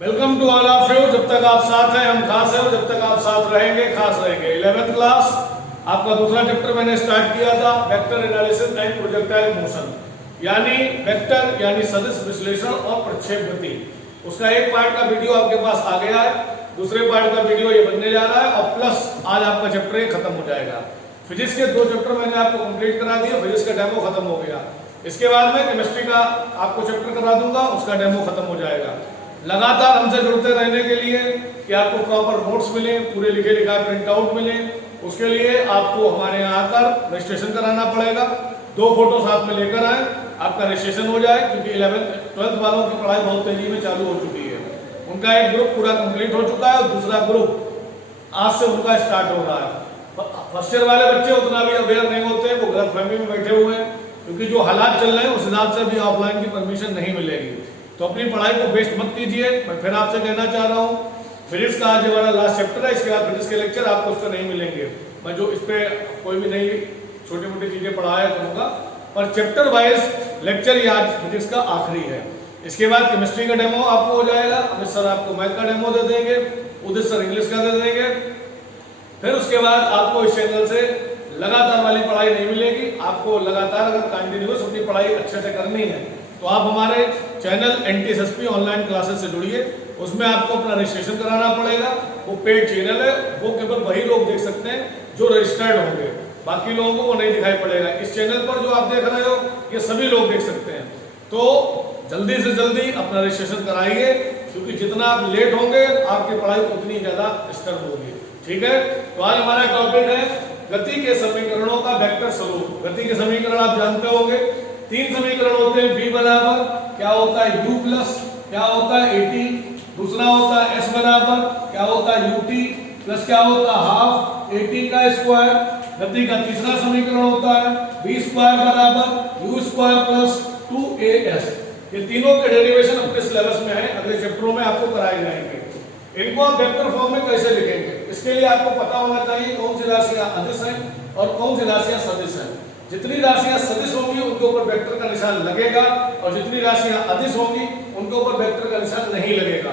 Welcome to all of you. जब तक आप साथ हैं हम खास हैं, और जब तक आप साथ रहेंगे खास रहेंगे। 11th क्लास आपका दूसरा चैप्टर मैंने स्टार्ट किया था, vector analysis and projectile motion, यानी वेक्टर यानी सदिश विश्लेषण और प्रक्षेप गति। उसका एक पार्ट का वीडियो आपके पास आ गया है, दूसरे पार्ट का वीडियो ये बनने जा रहा है, और प्लस आज आपका चैप्टर ये खत्म हो जाएगा। फिजिक्स के दो चैप्टर मैंने आपको कंप्लीट करा दिए, फिजिक्स का डेमो खत्म हो गया। इसके बाद में केमिस्ट्री का आपको चैप्टर करा दूंगा, उसका डेमो खत्म हो जाएगा। लगातार हमसे जुड़ते रहने के लिए कि आपको प्रॉपर नोट्स मिले, पूरे लिखे लिखा प्रिंट आउट मिले, उसके लिए आपको हमारे यहाँ आकर रजिस्ट्रेशन कराना पड़ेगा। 2 फोटो साथ में लेकर आए, आपका रजिस्ट्रेशन हो जाए, क्योंकि 11th 12th वालों की पढ़ाई बहुत तेजी में चालू हो चुकी है। उनका एक ग्रुप पूरा कंप्लीट हो चुका है और दूसरा ग्रुप आज से उनका स्टार्ट हो रहा है। फर्स्ट ईयर वाले बच्चे उतना भी अवेयर नहीं होते, वो गलत फहमी में बैठे हुए हैं, क्योंकि जो हालात चल रहे हैं उस हिसाब से भी ऑफलाइन की परमिशन नहीं मिलेगी। तो अपनी पढ़ाई को वेस्ट मत कीजिए। मैं फिर आपसे कहना चाह रहा हूँ, फिजिक्स का आज हमारा लास्ट चैप्टर है, इसके बाद फिजिक्स के लेक्चर आपको उस पर नहीं मिलेंगे। मैं जो इस पे कोई भी नई छोटी मोटी चीजें पढ़ाया करूँगा, पर चैप्टर वाइज लेक्चर ये आज फिजिक्स का आखिरी है। इसके बाद केमिस्ट्री का डेमो आपको हो जाएगा, अमित सर आपको मैथ का डेमो दे देंगे, उदित सर इंग्लिश का दे देंगे। फिर उसके बाद आपको इस चैनल से लगातार वाली पढ़ाई नहीं मिलेगी। आपको लगातार अगर कंटिन्यूअस अपनी पढ़ाई अच्छे से करनी है तो आप हमारे चैनल NTSSP ऑनलाइन क्लासेस से जुड़िए। उसमें आपको अपना रजिस्ट्रेशन कराना पड़ेगा। वो पेड चैनल है, वो केवल वही लोग देख सकते हैं जो रजिस्टर्ड होंगे, बाकी लोगों को वो नहीं दिखाई पड़ेगा। इस चैनल पर जो आप देख रहे हो ये सभी लोग देख सकते हैं। तो जल्दी से जल्दी अपना रजिस्ट्रेशन कराइए, क्योंकि जितना आप लेट होंगे आपकी पढ़ाई उतनी ज्यादा डिस्टर्ब होगी। ठीक है, तो आज हमारा टॉपिक है गति के समीकरणों का वेक्टर स्वरूप। गति के समीकरण आप जानते होंगे, 3 समीकरण होते हैं। v बराबर क्या होता है u प्लस क्या होता है at, दूसरा होता है s बराबर क्या होता है ut प्लस क्या होता है हाफ at का स्क्वायर। गति का तीसरा समीकरण होता है v स्क्वायर बराबर u स्क्वायर प्लस 2as। ये तीनों के डेरिवेशन अपने सिलेबस में है, अगले चैप्टरों में आपको कराए जाएंगे। इनको आप वेक्टर फॉर्म में कैसे लिखेंगे, इसके लिए आपको पता होना चाहिए कौन सी राशियां अदिश हैं और कौन सी राशियां सदिश हैं। जितनी राशियां सदिश होंगी उनके ऊपर वेक्टर का निशान लगेगा, और जितनी राशियां अदिश होंगी उनके ऊपर वेक्टर का निशान नहीं लगेगा।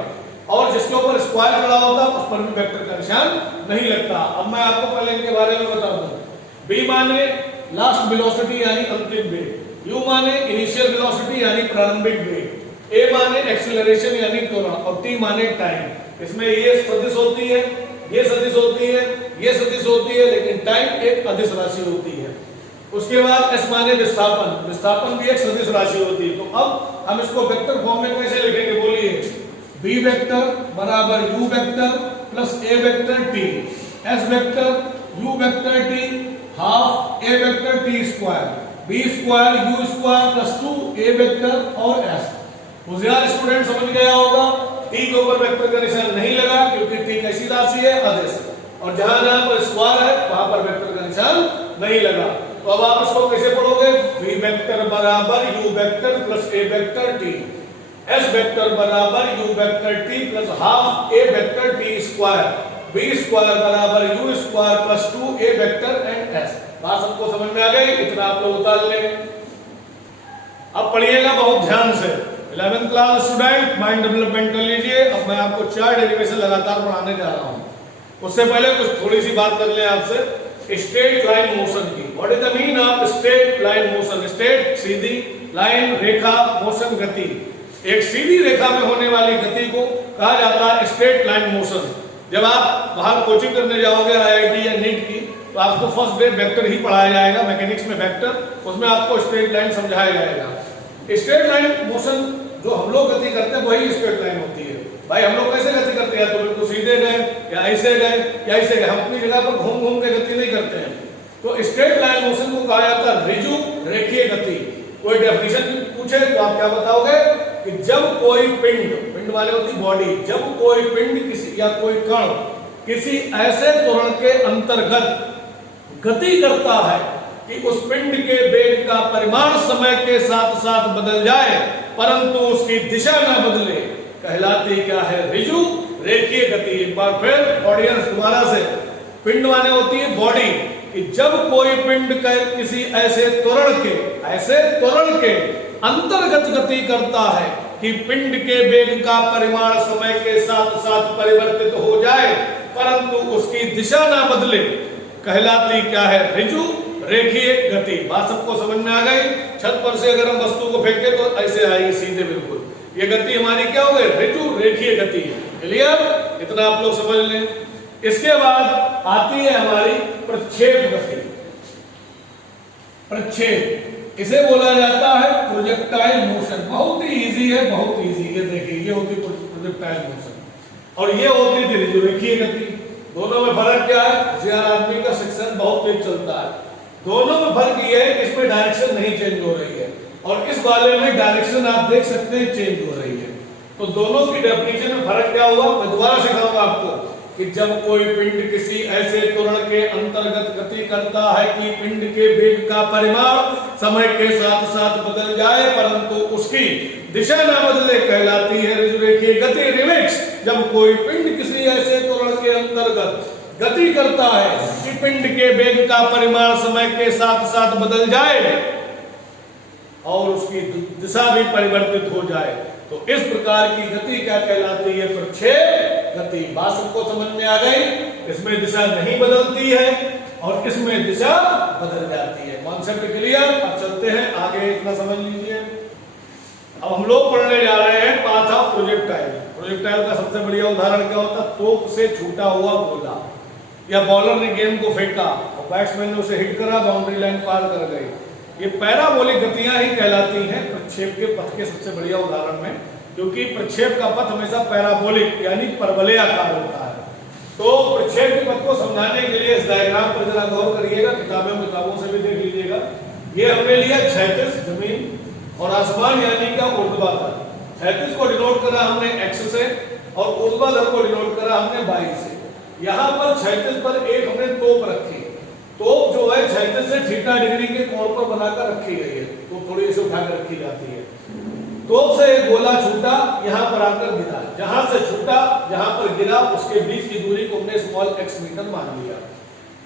और जिसके ऊपर स्क्वायर खड़ा होता है उस पर भी वेक्टर का निशान नहीं लगता। अब मैं आपको पहले इनके बारे में बता दूं। b माने लास्ट वेलोसिटी यानी अंतिम वेग, u माने इनिशियल वेलोसिटी यानी प्रारंभिक वेग, a माने एक्सीलरेशन यानी त्वरण, और t माने टाइम। इसमें ये सदिश होती है, ये सदिश होती है, ये सदिश होती है, लेकिन टाइम एक अदिश राशि होती है। उसके बाद s माने विस्थापन, विस्थापन भी एक सदिश राशि होती है। तो अब हम इसको वेक्टर फॉर्म में कैसे लिखेंगे, बोलिए। b वेक्टर बराबर u vector plus a vector t, s vector u vector t half a vector t square, b square u square plus 2a vector और s। होशियार स्टूडेंट समझ गया होगा, t के ऊपर वेक्टर का निशान नहीं लगा क्योंकि t कैसी राशि है, अदिश, और जहां जहां पर स्क्वायर है वहां पर वेक्टर का निशान नहीं लगा। तो अब आप इसको कैसे पढ़ोगे, v वेक्टर बराबर u vector plus a vector t, s vector बराबर u vector t plus half a vector t square, b square बराबर u square plus 2a vector and s। बात सबको समझ में आ गई, इतना आप लोग उतार लें। अब पढ़िएगा बहुत ध्यान से। 11th class student mind development कर लीजिए। अब मैं आपको 4 डेरिवेशन लगातार पढ़ाने जा रहा हूं। उससे पहले कुछ थोड़ी सी बात कर लें आपसे स्ट्रेट लाइन मोशन की। What is the mean of straight line motion. Straight Sidhi, line Rekha, motion गति। एक सीधी रेखा में होने वाली गति को कहा जाता है स्ट्रेट लाइन मोशन। जब आप बाहर कोचिंग करने जाओगे IIT या नीट की, तो आपको फर्स्ट डे वेक्टर ही पढ़ाया जाएगा, मैकेनिक्स में वेक्टर, उसमें आपको स्ट्रेट लाइन समझाया जाएगा। स्ट्रेट लाइन मोशन जो हम लोग गति करते हैं वही स्ट्रेट लाइन होती है। भाई हम लोग कैसे गति करते हैं, तो बिल्कुल सीधे गए या ऐसे गए या ऐसे गए, हम अपनी जगह पर घूम घूम के गति नहीं करते हैं। तो स्ट्रेट लाइन मोशन को कहा जाता है ऋजु रेखीय गति। कोई डेफिनेशन पूछे तो आप क्या बताओगे कि जब कोई पिंड वाले होती बॉडी, जब कोई पिंड किसी या कोई कण किसी ऐसे त्वरण के अंतर्गत गति करता है कि उस पिंड के वेग का परिमाण समय के साथ साथ बदल जाए परंतु उसकी दिशा न बदले, कहलाती क्या है, ऋजु रेखीय गति। एक बार फिर ऑडियंस दोबारा से, पिंड माने होती है बॉडी, कि जब कोई पिंड किसी ऐसे त्वरण के अंतर्गत गति करता है कि पिंड के वेग का परिमाण समय के साथ साथ परिवर्तित हो जाए परंतु उसकी दिशा ना बदले कहलाती क्या है? ऋजु रेखीय गति। बात सबको समझ में आ गई? छत पर से अगर हम वस्तु को फेंके तो ऐसे आएगी सीधे, बिल्कुल। ये गति हमारी क्या हो गई? ऋजु रेखीय गति। क्लियर? इतना आप लोग समझ लें। इसके बाद आती है हमारी प्रक्षेप गति। प्रक्षेप इसे बोला जाता है प्रोजेक्टाइल मोशन। बहुत ही इजी है, बहुत इजी। ये देखिए, ये होती प्रोजेक्टाइल मोशन और ये होती थी ऋजु रेखीय गति। दोनों में फर्क क्या है? होशियार आदमी का सेक्शन बहुत तेज चलता है। दोनों में फर्क ये है कि इसमें डायरेक्शन नहीं चेंज हो रही है और इस वाले में डायरेक्शन आप देख सकते हैं चेंज हो रही है। तो दोनों की डेफिनेशन में फर्क क्या हुआ? मैं दोबारा सिखाऊंगा आपको कि जब कोई पिंड किसी ऐसे त्वरण के अंतर्गत गति करता है कि पिंड के वेग का परिमाण समय के साथ साथ बदल जाए परंतु उसकी दिशा न बदले कहलाती है ऋजु रेखीय गति। रिमिक्स, जब कोई पिंड किसी ऐसे त्वरण के अंतर्गत गति करता है कि पिंड के वेग का परिमाण समय के साथ साथ बदल जाए और उसकी दिशा भी परिवर्तित हो जाए तो इस प्रकार की गति क्या कहलाती है? प्रक्षेप गति। बात सबको समझ में आ गई? इसमें दिशा नहीं बदलती है और इसमें दिशा बदल जाती है। Concept clear? अब चलते हैं आगे, इतना समझ लीजिए। अब हम लोग पढ़ने जा रहे हैं पाथ ऑफ प्रोजेक्टाइल। प्रोजेक्टाइल का सबसे बढ़िया उदाहरण क्या होता है? तोप से छूटा हुआ गोला या बॉलर ने गेंद को फेंका और बैट्समैन ने उसे हिट करा, बाउंड्री लाइन पार कर गई। ये पैराबोलिक गतियां ही कहलाती हैं प्रक्षेप के पथ के सबसे बढ़िया उदाहरण में, क्योंकि प्रक्षेप का पथ हमेशा पैराबोलिक यानी परवलय आकार होता है। तो प्रक्षेप के पथ को समझाने के लिए इस डायग्राम पर जरा गौर करिएगा, किताबों से भी देख लीजिएगा। ये हमने लिया क्षैतिज जमीन और आसमान यानी का ऊर्ध्वाधर। क्षैतिज को डिनोट करा हमने x से और ऊर्ध्वाधर को डिनोट करा हमने y से। यहाँ पर क्षैतिज पर एक हमने तोप रखी। तोप जो है क्षैतिज से थीटा डिग्री के कोण पर बनाकर रखी गई है, तो थोड़ी इसे उठाकर रखी जाती है। तोप से एक गोला छूटा, यहाँ पर आकर गिरा। जहां से छूटा, जहां पर गिरा, उसके बीच की दूरी को हमने स्मॉल x मीटर मान लिया।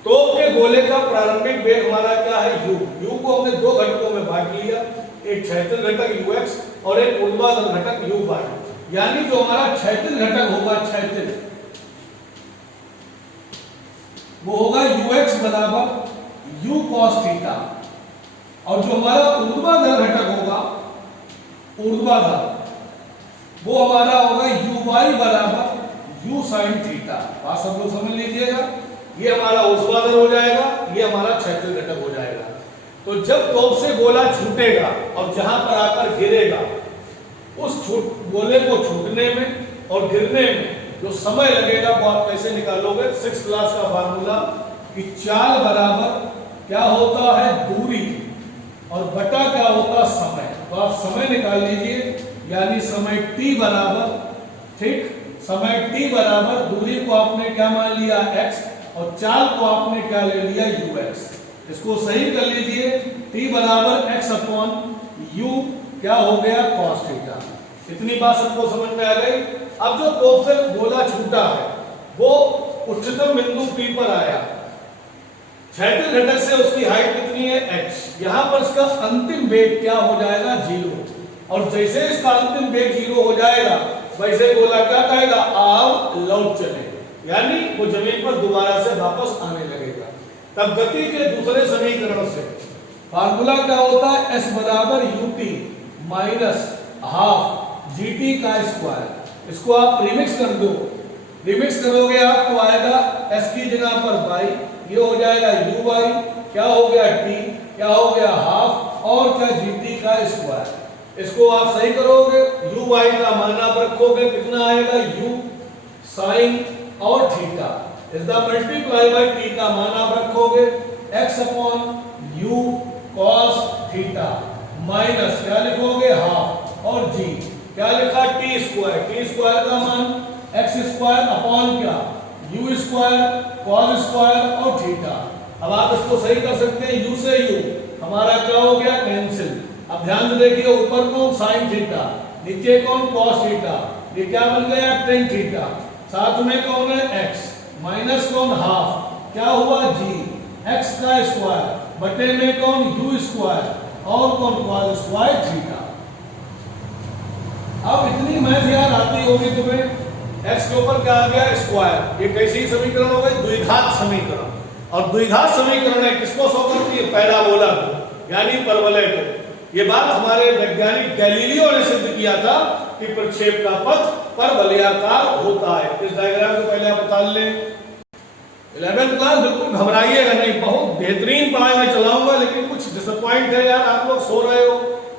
तोप के गोले का प्रारंभिक वेग हमारा क्या है? u। u को हमने दो घटकों में बांट लिया, एक क्षैतिज घटक ux और एक ऊर्ध्वाधर घटक uy। यानी जो हमारा क्षैतिज घटक होगा, क्षैतिज वो होगा ux बराबर u cos थीटा और जो हमारा ऊर्ध्वाधर घटक होगा, ऊर्ध्वाधर, वो हमारा होगा uy बराबर u sin थीटा। बात सब लोग समझ लीजिएगा। ये हमारा ऊर्ध्वाधर हो जाएगा, ये हमारा क्षैतिज घटक हो जाएगा। तो जब तोप से गोला छूटेगा और जहां पर आकर गिरेगा, उस गोले को छूटने में और गिरने में जो समय लगेगा वो आप कैसे निकालोगे? 6th क्लास का फार्मूला कि चाल बराबर क्या होता है? दूरी और बटा क्या होता है? समय। तो आप समय निकाल लीजिए, यानी समय t बराबर, ठीक, समय t बराबर दूरी को आपने क्या मान लिया? x और चाल को आपने क्या ले लिया? ux। इसको सही कर लीजिए, t बराबर x अपॉन u क्या हो गया? cos theta. इतनी बात सबको समझ में आ गई। अब जो तोप से गोला छूटा है वो उच्चतम बिंदु P पर आया, क्षैतिज घटक से उसकी हाइट कितनी है? h। यहाँ पर इसका अंतिम वेग क्या हो जाएगा? 0। और जैसे इसका अंतिम वेग 0 हो जाएगा वैसे गोला क्या कहेगा? आओ लौट चले, यानी वो जमीन पर दोबारा से वापस आने लगेगा। तब गति के दूसरे समीकरण से फार्मूला क्या होता है? s बराबर ut माइनस हाफ gt का स्क्वायर। इसको आप रिमिक्स कर दो, रिमिक्स करोगे आपको आएगा s की जगह पर y, ये हो जाएगा uy, क्या हो गया t, क्या हो गया हाफ और क्या gt का स्क्वायर। इसको आप सही करोगे, uy का मान आप रखोगे, कितना आएगा? u sin और theta is the multiply by t का मान आप रखोगे x upon u cos theta minus क्या लिखोगे? हाफ और g क्या लिखा? T square. टी स्क्वायर का मान x स्क्वायर अपॉन क्या? u स्क्वायर cos स्क्वायर और थीटा। अब आप इसको सही कर सकते हैं, u से u हमारा क्या हो गया? कैंसिल। अब ध्यान से देखिए, ऊपर कौन? sin थीटा, नीचे कौन? cos theta. ये क्या बन गया? tan theta. साथ में कौन है? x माइनस कौन? हाफ, क्या हुआ? g x का स्क्वायर बटे में कौन? u स्क्वायर और कौन? cos square theta. अब इतनी मैथ यार आती होगी तुम्हें, x के ऊपर क्या आ गया स्क्वायर, ये कैसी समीकरण हो गई, द्विघात समीकरण। और द्विघात समीकरण है किसको शो करती है, पैराबोला को, यानी परवलय को। ये बात हमारे वैज्ञानिक गैलीलियो ने सिद्ध किया था कि प्रक्षेप का पथ परवलयाकार होता है। इस डायग्राम को पहले आप बता लें। 11th क्लास बिल्कुल घबराइएगा नहीं, बहुत बेहतरीन पढ़ाई मैं चलाऊंगा, लेकिन कुछ डिसअपॉइंट है यार, आप लोग सो रहे हो।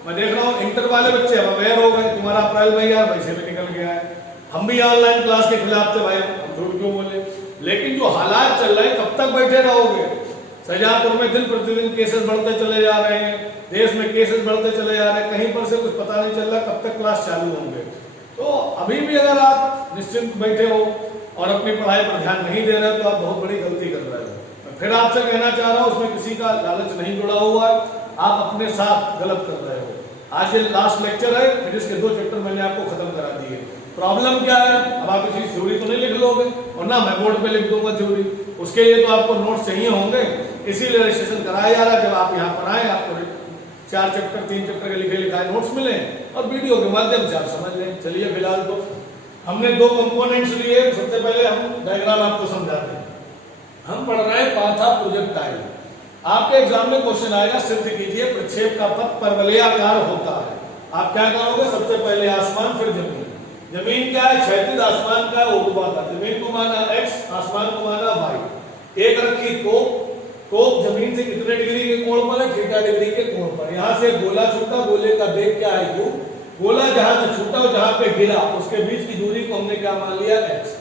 मैं देख रहा हूँ इंटर वाले बच्चे अब अवेयर हो गए, तुम्हारा अप्रैल भाई यार वैसे भी निकल गया है। हम भी ऑनलाइन क्लास के खिलाफ थे भाई, हम झूठ क्यों बोले। लेकिन जो हालात चल रहे हैं, कब तक बैठे रहोगे। शाहजहांपुर में दिन प्रतिदिन केसेस बढ़ते चले जा रहे हैं, देश में केसेस बढ़ते चले जा रहे हैं, कहीं पर से कुछ पता नहीं चल रहा कब तक क्लास चालू होंगे। तो अभी भी अगर आप निश्चिंत बैठे हो और अपनी पढ़ाई पर ध्यान नहीं दे रहे तो आप बहुत बड़ी गलती कर रहे हो। मैं फिर आपसे कहना चाह रहा हूँ, उसमें किसी का लालच नहीं जुड़ा हुआ है, आप अपने साथ गलत कर रहे हो। आज ये लास्ट लेक्चर है, फिर इसके 2 चैप्टर मैंने आपको खत्म करा दिए। प्रॉब्लम क्या है, अब आप किसी थ्योरी तो नहीं लिख लोगे, और ना मैं बोर्ड पे लिख दूंगा थ्योरी, उसके लिए तो आपको नोट्स चाहिए होंगे। इसीलिए रजिस्ट्रेशन कराया जा रहा है, जब आप यहाँ पर आए आपको 4 चैप्टर 3 चैप्टर के लिखे लिखाए नोट्स मिले और वीडियो के माध्यम से आप समझ लें। चलिए फिलहाल तो हमने 2 कंपोनेंट्स लिए। सबसे पहले हम डायग्राम आपको समझाते हैं। हम पढ़ रहे हैं पाथा प्रोजेक्टाइल। आपके एग्जाम में क्वेश्चन आएगा, सिद्ध कीजिए प्रक्षेप का पथ परवलयाकार होता है। आप क्या करोगे, सबसे पहले आसमान फिर जमीन। जमीन क्या है, क्षैतिज, आसमान का ऊर्ध्वाधर। जमीन को माना x, आसमान को माना y। एक रखी कोप जमीन से कितने डिग्री के कोण पर है, थीटा डिग्री के कोण पर। यहाँ से गोला छूटा, गोले का वेग क्या है u। गोला जहां से छूटा और जहां पे गिरा उसके बीच की दूरी को हमने क्या मान लिया x।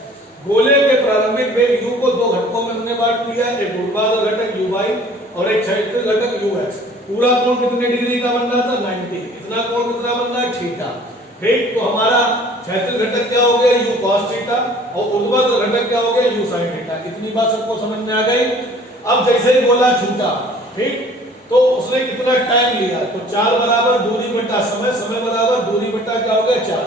गोले के प्रारंभिक वेग u को 2 घटकों में हमने बांट दिया, एक ऊर्ध्वाधर घटक uy और एक क्षैतिज घटक ux। पूरा कोण कितने डिग्री का बन रहा था, 90। इतना कोण कितना बन रहा है, थीटा। ठीक, तो हमारा क्षैतिज घटक क्या हो गया, u cos थीटा, और ऊर्ध्वाधर घटक क्या हो गया, u sin थीटा। इतनी बात सबको समझ में आ गई। अब जैसे ही गोला छूटा, ठीक, तो उसने कितना टाइम लिया, तो 4 बराबर दूरी बटा समय, समय बराबर दूरी बटा क्या हो गया 4।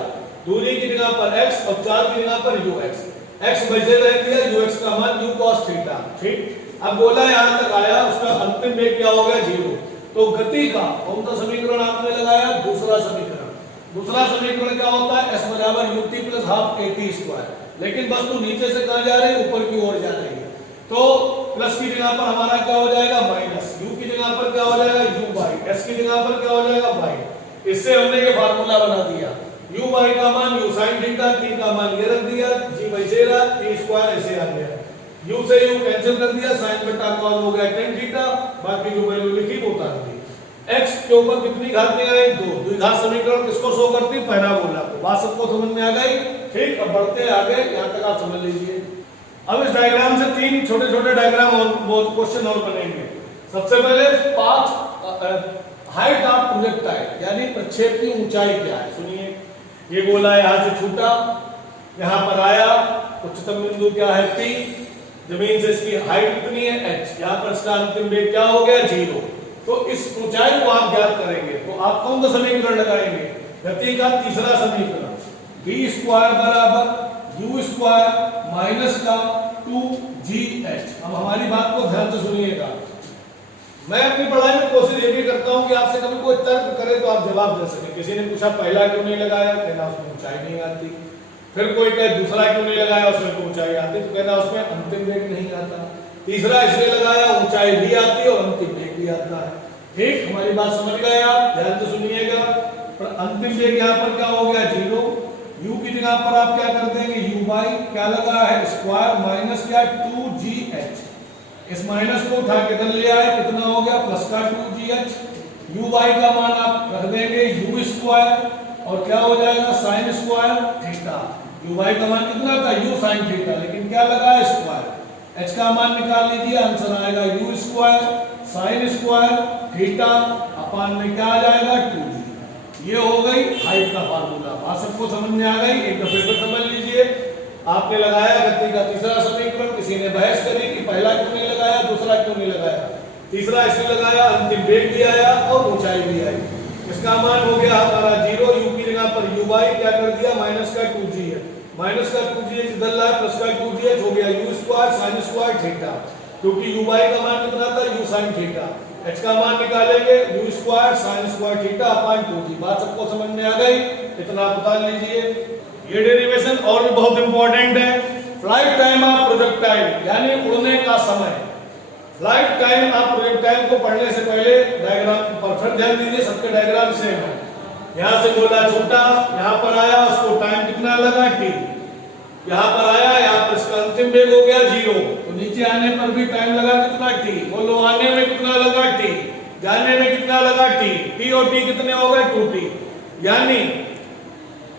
दूरी की जगह पर x और 4 की जगह पर ux। x वैसे रह दिया, ux का मान u cos थीटा। ठीक, अब गोला यहां तक आया, उसका अंतिम वेग क्या हो गया, 0। तो गति का कौन सा समीकरण आपने लगाया, दूसरा समीकरण। दूसरा समीकरण क्या होता है, s बराबर ut plus half at square. लेकिन वस्तु नीचे से कहां जा रही है, ऊपर की ओर जा रही है, तो प्लस की जगह पर हमारा क्या हो जाएगा, माइनस। u की जगह पर क्या हो जाएगा, u बाई, s की जगह पर क्या हो जाएगा, बाई। इससे हमने ये फार्मूला बना दिया, u बाई का मान u sin थीटा, t का मान ये रख दिया, g वैसे रहा, t स्क्वायर ऐसे आ गया। u से u कैंसिल कर दिया, sin बटा cos हो गया tan थीटा, बाकी जो वैल्यू लिखी वो उतार दी। x के ऊपर कितनी घातें आई, 2। द्विघात समीकरण किसको शो करती है, पैराबोला को। बात सबको समझ में आ गई। ठीक, अब बढ़ते हैं आगे, यहाँ तक आप समझ लीजिए। अब इस डायग्राम से 3 छोटे छोटे डायग्राम और बहुत क्वेश्चन और बनेंगे। सबसे पहले पाथ हाइट ऑफ प्रोजेक्टाइल, यानी प्रक्षेप की ऊंचाई क्या है। सुनिए, ये गोला यहाँ से छूटा, यहाँ पर आया, उच्चतम बिंदु क्या है P, जमीन से इसकी हाइट कितनी है h, यहाँ पर इसका अंतिम वेग क्या हो गया, 0। तो इस ऊंचाई को आप ज्ञात करेंगे, तो आप कौन सा समीकरण लगाएंगे, गति का तीसरा समीकरण, v स्क्वायर बराबर u स्क्वायर माइनस का 2gh। अब हमारी बात को ध्यान से सुनिएगा। मैं अपनी पढ़ाई में कोशिश ये भी करता हूं कि आपसे कभी कोई तर्क करे तो आप जवाब दे सके। किसी ने पूछा पहला क्यों नहीं लगाया, कहना उसमें ऊंचाई नहीं आती। फिर कोई कहे दूसरा क्यों नहीं लगाया, उसमें तो ऊंचाई आती, तो कहना उसमें अंतिम वेग नहीं आता। तीसरा इसलिए लगाया, ऊंचाई भी आती है और अंतिम वेग भी आता है। ठीक, हमारी बात समझ गए आप, ध्यान से सुनिएगा। अंतिम वेग यहाँ पर क्या हो गया, 0। u की जगह पर आप क्या कर देंगे, u बाई क्या लगा है, स्क्वायर माइनस क्या 2gh। इस माइनस को उठा के इधर ले आए, कितना हो गया, प्लस का 2gh। u बाई का मान आप रख देंगे u स्क्वायर और क्या हो जाएगा, sine square theta. u by का मान कितना था, u साइन थीटा, लेकिन क्या लगा है, स्क्वायर। h का मान निकाल लीजिए, आंसर आएगा u square sine square theta upon में क्या आ जाएगा, 2g। ये हो गई हाइट का फार्मूला। बात सबको समझ में आ गई, एक दफे फिर समझ लीजिए। आपने लगाया गति का तीसरा समीकरण, किसी ने बहस करी कि पहला क्यों नहीं लगाया, दूसरा क्यों नहीं लगाया। तीसरा इसलिए लगाया, अंतिम वेग भी आया और ऊंचाई भी आई। इसका मान हो गया हमारा 0, u की जगह पर u बाई क्या कर दिया, माइनस का 2g है, माइनस का 2g इधर लाया, प्लस का 2g हो गया u square sine square theta. क्योंकि यू बाई का मान कितना था, यू साइन थीटा। एच का मान निकालेंगे you square sine square theta upon 2g। बात सबको समझ में आ गई, इतना बता लीजिए। ये डेरिवेशन और भी बहुत इंपॉर्टेंट है। फ्लाइट टाइम ऑफ प्रोजेक्टाइल यानी उड़ने का समय। फ्लाइट टाइम ऑफ प्रोजेक्टाइल को पढ़ने से पहले डायग्राम परफेक्ट ध्यान दीजिए, सबके डायग्राम सेम है। यहाँ से गोला छूटा, यहाँ पर आया, उसको टाइम कितना लगा, t। यहाँ पर आया, यहाँ पर इसका अंतिम वेग हो गया 0, तो नीचे आने पर भी टाइम लगा कितना, t। बोलो आने में कितना लगा, t। जाने में कितना लगा, t। t और t कितने हो गए, 2t। यानी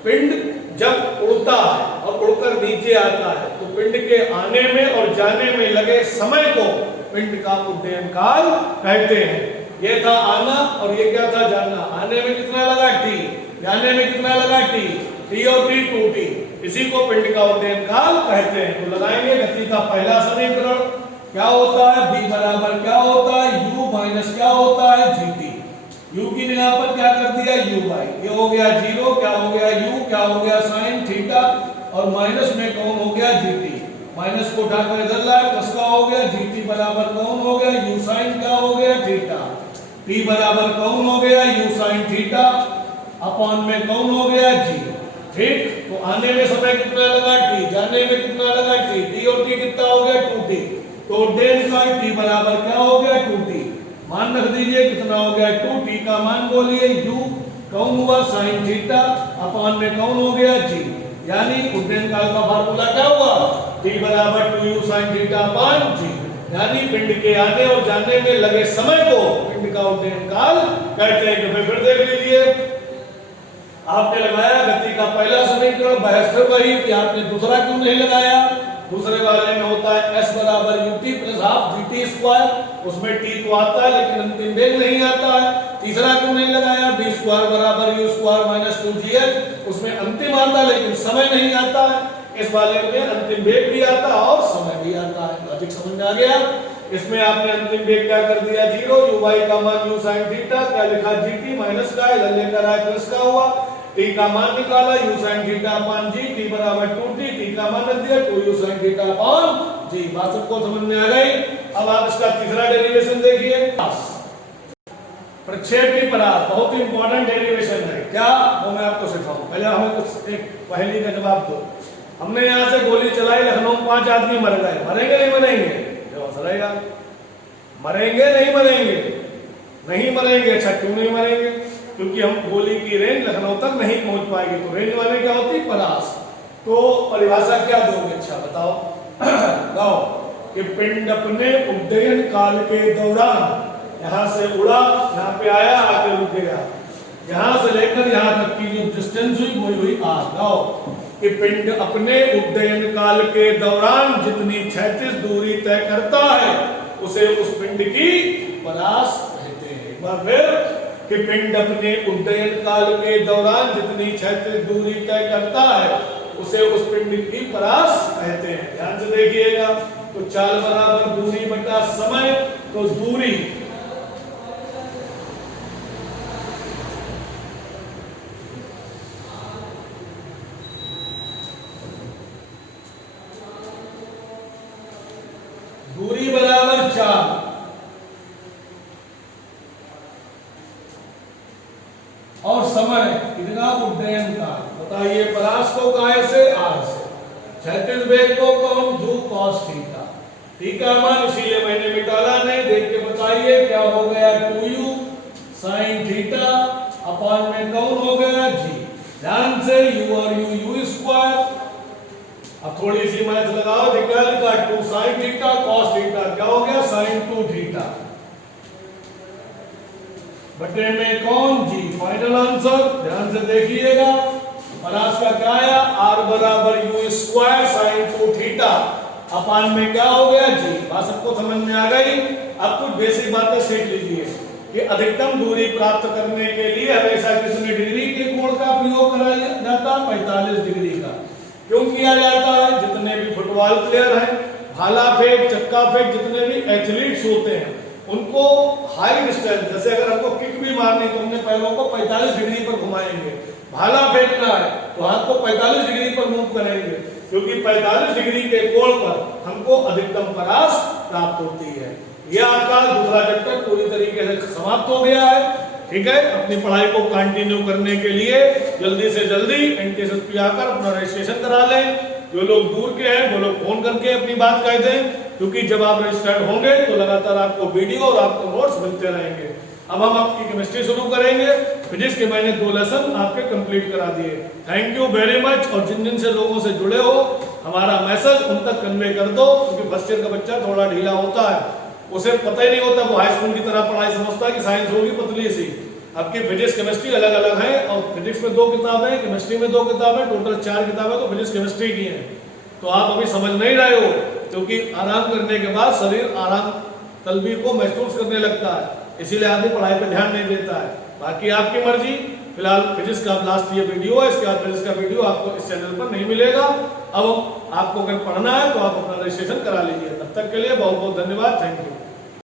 पिंड जब उड़ता है और उड़कर नीचे आता है तो पिंड के आने में और जाने में लगे समय को पिंड का उड्डयन काल कहते हैं। ये था आना और ये क्या था, जाना। आने में कितना लगा, t। जाने में कितना लगा, t। t और t 2t। इसी को पिंड का उड्डयन काल कहते हैं। तो लगाएंगे गति का पहला समीकरण, क्या होता है, b बराबर क्या होता है, u माइनस क्या होता है, gt। u की जगह पर क्या कर दिया, u बाई, ये हो गया 0, क्या हो गया u, क्या हो गया साइन थीटा, और माइनस में कौन हो गया, gt। माइनस को उठाकर इधर लाए, प्लस का हो गया, gt बराबर कौन हो गया, u साइन क्या हो गया, थीटा। t बराबर कौन हो गया, u साइन थीटा अपॉन में कौन हो गया, g। ठीक, तो आने में समय कितना लगा, t। जाने में कितना लगा, t। t और t कितना हो गया, 2t। तो डेल साइन t बराबर क्या हो गया, 2t। मान रख दीजिए कितना हो गया, 2t का मान बोलिए u कौन हुआ, साइन थीटा अपॉन में कौन हो गया, g। यानी उड्डयन काल का फार्मूला क्या हुआ, t बराबर 2u sine theta upon g। यानी पिंड के आने और जाने में लगे समय को पिंड का उड्डयन काल कहते हैं। तो फिर देख लीजिए, आपने लगाया गति का पहला समीकरण, बहस फिर वही कि आपने दूसरा क्यों नहीं लगाया। दूसरे वाले में होता है s बराबर ut plus half vt square, उसमें t तो आता है लेकिन अंतिम वेग नहीं आता है। तीसरा क्यों नहीं लगाया, b स्क्वायर बराबर u स्क्वायर माइनस 2gh, उसमें अंतिम आता है लेकिन समय नहीं आता है। इस वाले में अंतिम वेग भी आता है और समय भी आता है। लॉजिक समझ में आ गया। इसमें आपने अंतिम वेग क्या कर दिया, 0, u बाई का मान u sin थीटा, क्या लिखा, gt माइनस का इधर लेकर आए प्लस का हुआ, t का मान निकाला u sin theta upon g, t बराबर 2t, t का मान रख दिया 2u sin theta upon g। बात सबको समझ में आ गई। अब आप इसका तीसरा डेरिवेशन देखिए, प्रक्षेप की परास, बहुत ही इंपॉर्टेंट डेरिवेशन है। क्या वो मैं आपको सिखाऊं, पहले हमें कुछ एक पहेली का जवाब दो। हमने यहाँ से गोली चलाई, लखनऊ में 5 आदमी मर गए, मरेंगे नहीं मरेंगे, जवाब रहेगा मरेंगे नहीं मरेंगे, नहीं मरेंगे। अच्छा क्यों नहीं मरेंगे, क्योंकि हम गोली की रेंज लखनऊ तक नहीं पहुंच पाएगी। तो रेंज वाले क्या होती है, परास। तो परिभाषा क्या दोगे, अच्छा बताओ लाओ कि पिंड अपने उड्डयन काल के दौरान यहाँ से उड़ा, यहाँ पे आया, आके रुक गया, यहाँ से लेकर यहाँ तक की जो डिस्टेंस हुई वही हुई r। लाओ कि पिंड अपने उड्डयन काल के दौरान जितनी क्षैतिज दूरी तय करता है उसे उस पिंड की परास कहते हैं। एक बार फिर कि पिंड अपने उड्डयन काल के दौरान जितनी क्षैतिज दूरी तय करता है उसे उस पिंड की परास कहते हैं। ध्यान से देखिएगा, तो चाल बराबर दूरी बटा समय, तो दूरी बराबर चाल, और समय कितना, उड्डयन काल। बताइए परास को काय से, r से, क्षैतिज वेग को कौन, u cos थीटा। t का मान इसीलिए मैंने निकाला नहीं, देख के बताइए क्या हो गया, 2u sin थीटा अपॉन में कौन हो गया, g। ध्यान से u और u स्क्वायर। अब थोड़ी सी मैथ लगाओ, क्या लिखा, 2 sin थीटा cos थीटा, क्या हो गया, sin 2 थीटा बटे में कौन, g। फाइनल आंसर ध्यान से देखिएगा, परास का क्या आया, r बराबर u square sin 2 theta upon में क्या हो गया, g। बात सबको समझ में आ गई। अब कुछ बेसिक बातें सीख लीजिए कि अधिकतम दूरी प्राप्त करने के लिए हमेशा कितने डिग्री के कोण का प्रयोग करा जाता है, 45 डिग्री का। क्यों किया जाता है, जितने भी फुटबॉल प्लेयर हैं, भाला फेंक, चक्का फेंक, जितने भी एथलीट्स होते हैं उनको हाई डिस्टेंस, जैसे अगर हमको किक भी मारनी तो अपने पैरों को 45 डिग्री पर घुमाएंगे। भाला फेंकना है तो हाथ को 45 डिग्री पर मूव करेंगे। क्योंकि 45 डिग्री के कोण पर हमको अधिकतम परास प्राप्त होती है। यह आपका दूसरा चैप्टर पूरी तरीके से समाप्त हो गया है। ठीक है, अपनी पढ़ाई को कंटिन्यू करने के लिए जल्दी से जल्दी एनटीएसएसपी आकर अपना रजिस्ट्रेशन करा लें। जो लोग दूर के हैं वो लोग फोन करके अपनी बात कह दें, क्योंकि जब आप रजिस्टर्ड होंगे तो लगातार आपको वीडियो और आपको नोट्स मिलते रहेंगे। अब हम आपकी केमिस्ट्री शुरू करेंगे। फिजिक्स के मैंने 2 लेसन आपके कंप्लीट करा दिए। Thank you very much. और जिन जिन से लोगों से जुड़े हो हमारा मैसेज उन तक कन्वे कर दो, क्योंकि फर्स्ट ईयर का बच्चा थोड़ा ढीला होता है, उसे पता ही नहीं होता, वो हाई स्कूल की तरह पढ़ाई समझता है कि साइंस होगी पतली सी। आपकी फिजिक्स केमिस्ट्री अलग अलग है, और फिजिक्स में 2 किताबें, केमिस्ट्री में 2 किताबें, टोटल 4 किताबें तो फिजिक्स केमिस्ट्री की हैं। तो आप अभी समझ नहीं रहे हो, क्योंकि आराम करने के बाद शरीर आराम तलबी को महसूस करने लगता है, इसीलिए आदमी पढ़ाई पर ध्यान नहीं देता है। बाकी आपकी मर्जी। फिलहाल फिजिक्स का लास्ट ये वीडियो है, इसके बाद फिजिक्स का वीडियो आपको इस चैनल पर नहीं मिलेगा। अब आपको अगर पढ़ना है तो आप अपना रजिस्ट्रेशन करा लीजिए। तब तक के लिए बहुत बहुत धन्यवाद। Thank you.